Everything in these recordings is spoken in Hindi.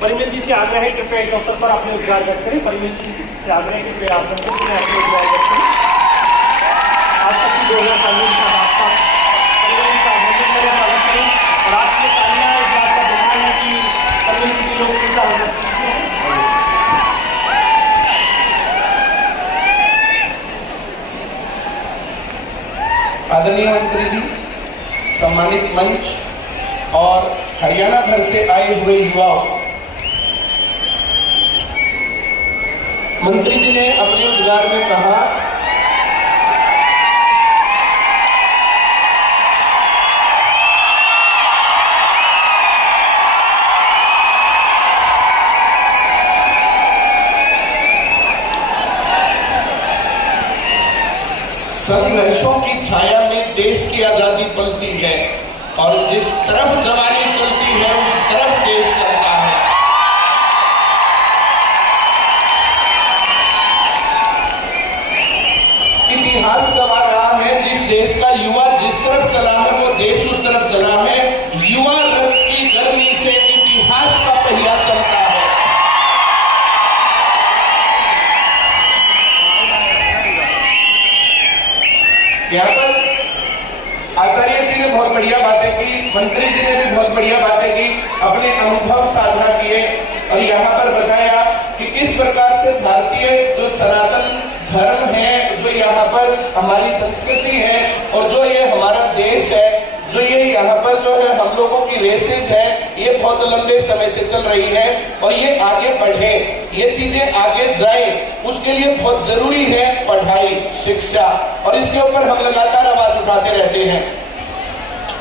परिमित जी से आग्रह है कृपया इस अवसर पर अपने उद्गार व्यक्त करें। परिमित जी से आग्रह है कृपया आसन पर अपने उद्गार व्यक्त करें। आज तक की 2000 का रास्ता परिमित का अभिनंदन करें, पालन करें और आज की तालियां इस बात का दिखाना है कि परिमित की लोकप्रियता हो सकती है। आदरणीय मंत्री जी, सम्मानित मंच और हरियाणा भर से आए हुए युवाओं, मंत्री जी ने अपने उद्गार में कहा संघर्षों की छाया में देश की आजादी पलती है और जिस तरफ जवानी चलती है उस तरफ देश चलता है। इतिहास गवा रहा है, जिस देश का युवा जिस तरफ चला है वो देश उस तरफ चला है। युवा रक्त की गर्मी से इतिहास का पहिया चलता है। यहाँ पर आचार्य जी ने बहुत बढ़िया बातें की, मंत्री जी ने भी बहुत बढ़िया बातें की, अपने अनुभव साझा किए और यहाँ पर बताया कि किस प्रकार से भारतीय जो सनातन धर्म है, जो यहाँ पर हमारी संस्कृति है और जो ये हमारा देश है, जो ये यहाँ पर जो है हम लोगों की रेसेज है, ये बहुत लंबे समय से चल रही है और ये आगे बढ़े, ये चीजें आगे जाए, उसके लिए बहुत जरूरी है पढ़ाई, शिक्षा। और इसके ऊपर हम लगातार आवाज उठाते रहते हैं।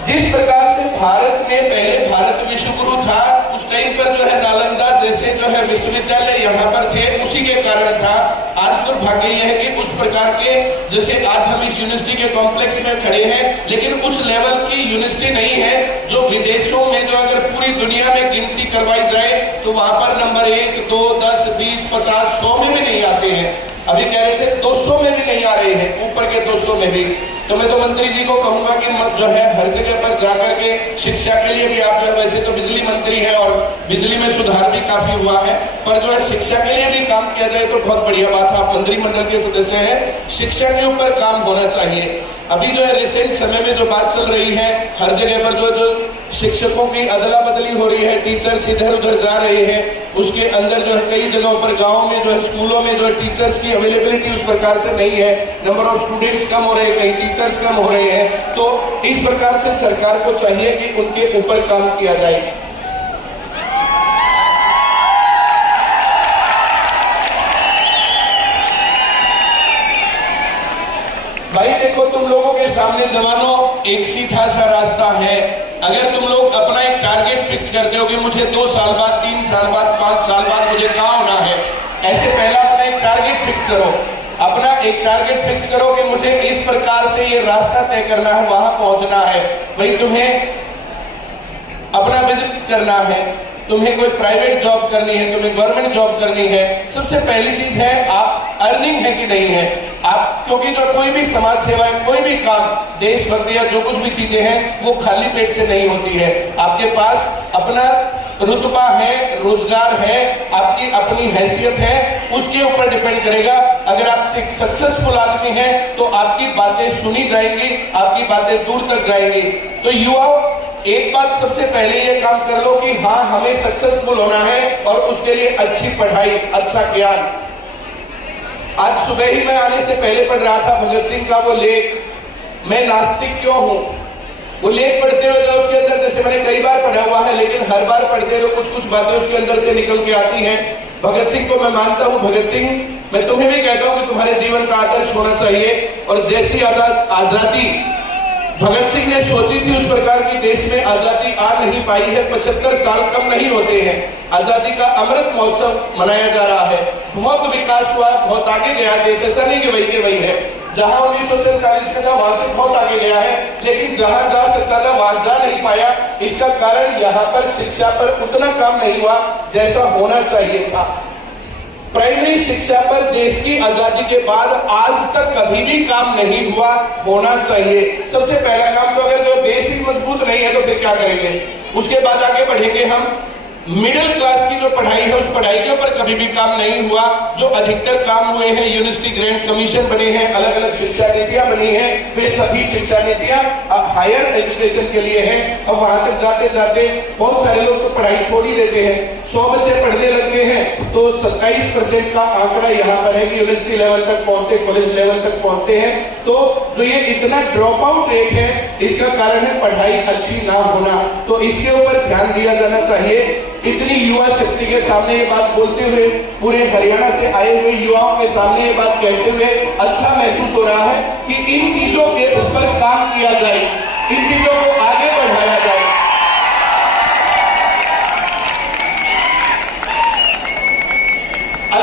जिस प्रकार से भारत में पहले भारत विश्वगुरु था, उस टाइम पर जो है नालंदा जैसे जो है विश्वविद्यालय यहाँ पर थे, उसी के कारण था। आज दुर्भाग्य यह है कि उस प्रकार के जैसे आज हम इस यूनिवर्सिटी के कॉम्प्लेक्स में खड़े हैं, लेकिन उस लेवल की यूनिवर्सिटी नहीं है जो विदेशों में, जो अगर पूरी दुनिया में गिनती करवाई जाए तो वहां पर नंबर 1, 2, 10, 20, 50, 100 में भी नहीं आते हैं। अभी कह रहे थे 200 में भी नहीं आ रहे हैं, ऊपर के 200 में भी। तो मैं तो मंत्री जी को कहूंगा कि जो है हर जगह पर जाकर के शिक्षा के लिए भी आप जो है, वैसे तो बिजली मंत्री है और बिजली में सुधार भी काफी हुआ है, पर जो है शिक्षा के लिए भी काम किया जाए तो बहुत बढ़िया बात है। आप मंत्रिमंडल के सदस्य हैं, शिक्षा के ऊपर काम होना चाहिए। अभी जो है रिसेंट समय में जो बात चल रही है, हर जगह पर जो शिक्षकों की अदला बदली हो रही है, टीचर्स इधर उधर जा रहे हैं, उसके अंदर जो है कई जगहों पर गांव में जो है स्कूलों में जो है टीचर्स की अवेलेबिलिटी उस प्रकार से नहीं है, नंबर ऑफ स्टूडेंट्स कम हो रहे हैं, कहीं टीचर्स कम हो रहे हैं। तो इस प्रकार से सरकार को चाहिए कि उनके ऊपर काम किया जाए। भाई देखो, तुम लोगों के सामने जवानों एक सीधा सा रास्ता है। अगर तुम लोग अपना एक टारगेट फिक्स करते हो कि मुझे 2 साल बाद, 3 साल बाद, 5 साल बाद मुझे कहाँ होना है, ऐसे पहला अपना एक टारगेट फिक्स करो। अपना एक टारगेट फिक्स करो कि मुझे इस प्रकार से ये रास्ता तय करना है, वहां पहुंचना है। भाई तुम्हें अपना बिजनेस करना है, तुम्हें कोई प्राइवेट जॉब करनी है, तुम्हें गवर्नमेंट जॉब करनी है, सबसे पहली चीज है आप अर्निंग है कि नहीं है आप, क्योंकि जो कोई भी समाज सेवा है, कोई भी काम, देशभक्ति या जो कुछ भी चीजें हैं वो खाली पेट से नहीं होती है। आपके पास अपना रुतबा है, रोजगार है, आपकी अपनी हैसियत है, उसके ऊपर डिपेंड करेगा। अगर आप एक सक्सेसफुल आदमी हैं तो आपकी बातें सुनी जाएंगी, आपकी बातें दूर तक जाएंगी। तो युवाओं, एक बात सबसे पहले ये काम कर लो कि हाँ, हमें सक्सेसफुल होना है और उसके लिए अच्छी पढ़ाई, अच्छा ज्ञान। आज सुबह ही मैं आने से पहले पढ़ रहा था भगत सिंह का वो लेख, मैं नास्तिक क्यों हूं। वो लेख पढ़ते हुए जो उसके अंदर, जैसे मैंने कई बार पढ़ा हुआ है, लेकिन हर बार पढ़ते हुए कुछ कुछ बातें उसके अंदर से निकल के आती हैं। भगत सिंह को मैं मानता हूं। भगत सिंह, मैं तुम्हें भी कहता हूं कि तुम्हारे जीवन का आदर्श होना चाहिए। और जैसी आजादी भगत सिंह ने सोची थी, उस प्रकार की देश में आजादी आ नहीं पाई है। 75 साल कम नहीं होते हैं। आजादी का अमृत महोत्सव मनाया जा रहा है, बहुत विकास हुआ, बहुत आगे गया देश। ऐसा नहीं कि वही है, जहां 1947 में था वहां से बहुत आगे गया है, लेकिन जहां जा सकता था वहां जा नहीं पाया। इसका कारण यहाँ पर शिक्षा पर उतना काम नहीं हुआ जैसा होना चाहिए था। प्राइमरी शिक्षा पर देश की आजादी के बाद आज तक कभी भी काम नहीं हुआ, होना चाहिए। सबसे पहला काम तो, अगर जो बेसिक मजबूत नहीं है तो फिर क्या करेंगे, उसके बाद आगे बढ़ेंगे हम। मिडिल क्लास की जो पढ़ाई है उस पढ़ाई के ऊपर कभी भी काम नहीं हुआ। जो अधिकतर काम हुए हैं, यूनिवर्सिटी ग्रांट कमीशन बने हैं, अलग अलग शिक्षा नीतियां बनी हैं, वे सभी शिक्षा नीतियां हायर एजुकेशन के लिए हैं। और वहां तक जाते जाते बहुत सारे लोग तो पढ़ाई छोड़ ही देते हैं। 100 बच्चे पढ़ने लगते हैं तो 27% का आंकड़ा यहाँ पर है कि यूनिवर्सिटी लेवल तक पहुंचते, कॉलेज लेवल तक पहुंचते हैं। तो जो ये इतना ड्रॉप आउट रेट है, इसका कारण है पढ़ाई अच्छी ना होना। तो इसके ऊपर ध्यान दिया जाना चाहिए। इतनी युवा शक्ति के सामने ये बात बोलते हुए, पूरे हरियाणा से आए हुए युवाओं के सामने ये बात कहते हुए अच्छा महसूस हो रहा है कि इन चीजों के ऊपर काम किया जाए, इन चीजों को आगे बढ़ाया जाए।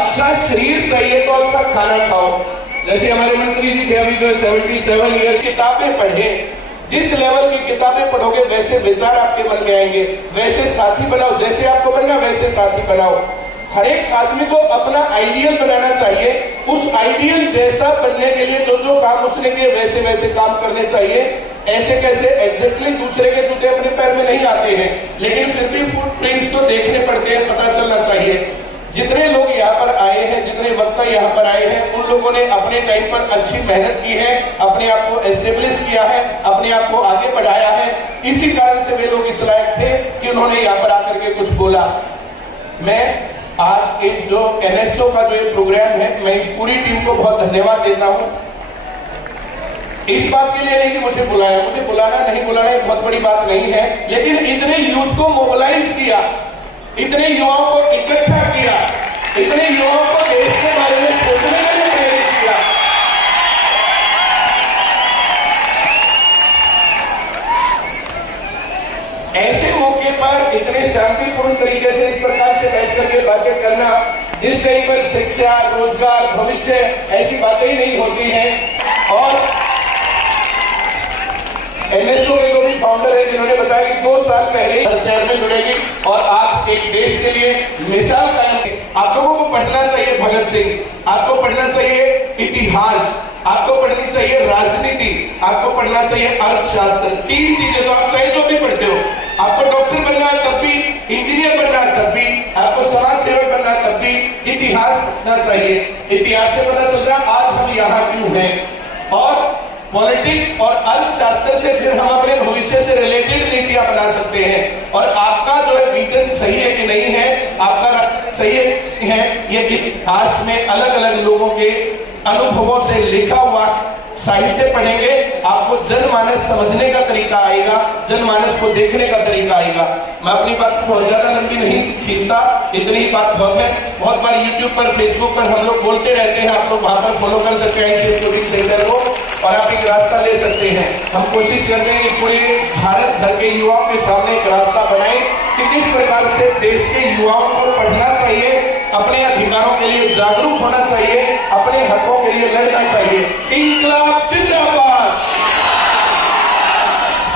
अच्छा शरीर चाहिए तो अच्छा खाना खाओ। जैसे हमारे मंत्री जी थे, अभी जो 77 ईयर किताबें पढ़े, जिस लेवल की किताबें पढ़ोगे वैसे विचार आपके मन में आएंगे, वैसे साथी बनाओ, जैसे आपको बनना वैसे साथी बनाओ। हर एक आदमी को अपना आइडियल बनाना चाहिए। उस आइडियल जैसा बनने के लिए जो जो काम उसने किए वैसे वैसे काम करने चाहिए। ऐसे कैसे एग्जैक्टली दूसरे के जूते अपने पैर में नहीं आते हैं, लेकिन फिर भी फुटप्रिंट्स तो देखने पड़ते हैं, पता चलना चाहिए। जितने लोग यहाँ पर आए हैं, जितने वक्ता यहाँ पर आए हैं, उन लोगों ने अपने टाइम पर अच्छी मेहनत की है, अपने आप को एस्टेब्लिश किया है, अपने आप को आगे बढ़ाया है। इसी कारण से वे लोग इस लायक थे कि उन्होंने यहाँ पर आकर के कुछ बोला। मैं आज इस जो NSO का जो ये प्रोग्राम है, मैं इस पूरी टीम को बहुत धन्यवाद देता हूँ। इस बात के लिए नहीं कि मुझे बुलाया, मुझे बुलाना नहीं बुलाना एक बहुत बड़ी बात नहीं है, लेकिन इतने यूथ को मोबिलाइज किया, इतने युवाओं को इकट्ठा किया, इतने युवाओं को देश के बारे में सोचने के लिए प्रेरित किया। ऐसे मौके पर इतने शांतिपूर्ण तरीके से इस प्रकार से बैठ करके बातें करना, जिस कहीं पर शिक्षा, रोजगार, भविष्य ऐसी बातें ही नहीं होती हैं। और NSO के जो भी फाउंडर है, जिन्होंने बताया कि 2 साल पहले हर शहर में जुड़ेगी और आप एक देश के लिए मिसाल कायम। आप लोगों को पढ़ना चाहिए भगत सिंह, आपको पढ़ना चाहिए इतिहास, आपको पढ़नी चाहिए राजनीति, आपको पढ़ना चाहिए अर्थशास्त्र। 3 चीजें तो आप चाहे जो भी पढ़ते हो, आपको डॉक्टर बनना है तब भी, इंजीनियर बनना है तब भी, आपको समाज सेवक बनना है तब भी, इतिहास पढ़ना चाहिए। इतिहास से पता चल रहा आज हम यहाँ क्यों हैं। और पॉलिटिक्स और अर्थशास्त्र से फिर हम अपने भविष्य से रिलेटेड नीतियां बना सकते हैं। और आपका जो है विजन सही है कि नहीं है, आपका सही है, ये इतिहास में अलग अलग लोगों के अनुभवों से लिखा हुआ साहित्य पढ़ेंगे, आपको जनमानस समझने का तरीका आएगा, जनमानस को देखने का तरीका आएगा। मैं अपनी बात को बहुत ज्यादा लंबी नहीं खींचता, इतनी ही बात बहुत है। बहुत बार यूट्यूब पर, फेसबुक पर हम लोग बोलते रहते हैं, आप लोग वहां पर फॉलो कर सकते हैं ICS कोचिंग सेंटर को और आप एक रास्ता ले सकते हैं। हम कोशिश करते हैं कि पूरे भारत भर के युवाओं के सामने एक रास्ता बनाए कि किस प्रकार से देश के युवाओं को पढ़ना चाहिए, अपने अधिकारों के लिए जागरूक होना चाहिए, अपने हकों के लिए लड़ना चाहिए। इंकलाब जिंदाबाद,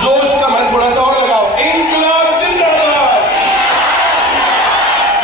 जोश का मन थोड़ा सा और लगाओ, इंकलाब जिंदाबाद।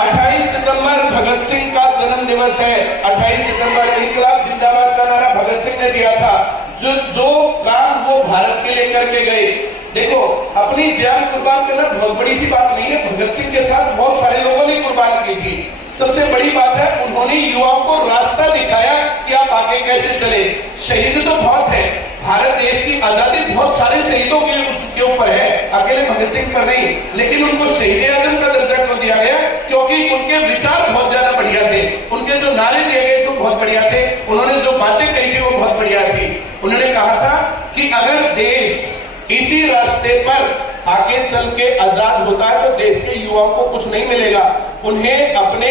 28 सितंबर भगत सिंह का जन्म दिवस है। 28 सितंबर इंकलाब जिंदाबाद का नारा भगत सिंह ने दिया था। जो काम वो भारत के लिए करके गए, देखो अपनी जान कुर्बान करना बहुत बड़ी सी बात नहीं है। भगत सिंह के साथ बहुत सारे लोगों ने कुर्बान की थी। सबसे बड़ी बात है उन्होंने युवाओं को रास्ता दिखाया कि आप आगे कैसे चले। शहीद तो बहुत है, भारत देश की आजादी बहुत सारे शहीदों के ऊपर है, अकेले भगत सिंह पर नहीं, लेकिन उनको शहीद आजम का दर्जा क्यों दिया गया? क्योंकि उनके विचार बहुत ज्यादा बढ़िया थे, उनके जो नारे दिए गए थे बहुत बढ़िया थे, उन्होंने जो बातें कही थी वो बहुत बढ़िया थी। उन्होंने कहा था कि अगर देश इसी रास्ते पर आगे चल के आजाद होता है तो देश के युवाओं को कुछ नहीं मिलेगा। उन्हें अपने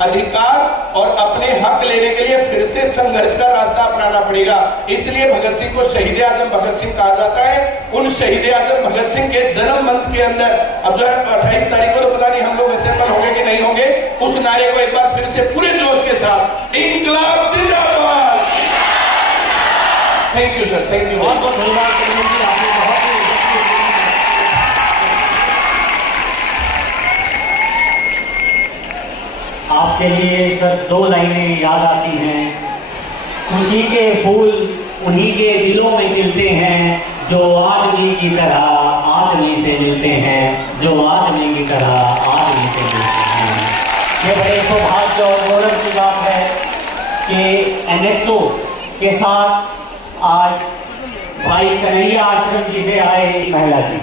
अधिकार और अपने हक लेने के लिए फिर से संघर्ष का रास्ता अपनाना पड़ेगा। इसलिए भगत सिंह को शहीद आजम भगत सिंह कहा जाता है। उन शहीद आजम भगत सिंह के जन्म मंथ के अंदर, अब जो है 28 तारीख को तो पता नहीं हम लोग असेंबल होंगे कि नहीं होंगे, उस नारे को एक बार फिर से पूरे जोश के साथ, इंकलाब जिंदाबाद। Thank you sir, thank you. बहुत बहुत धन्यवाद। आपके लिए सर 2 लाइनें याद आती हैं। खुशी के फूल उन्हीं के दिलों में खिलते हैं जो आदमी की तरह आदमी से मिलते हैं, जो आदमी की तरह आदमी से ये बड़े सौभाग्य और गौरव की बात है कि एनएसओ के साथ आज भाई कन्हैया आश्रम जी से आए एक महिला जी।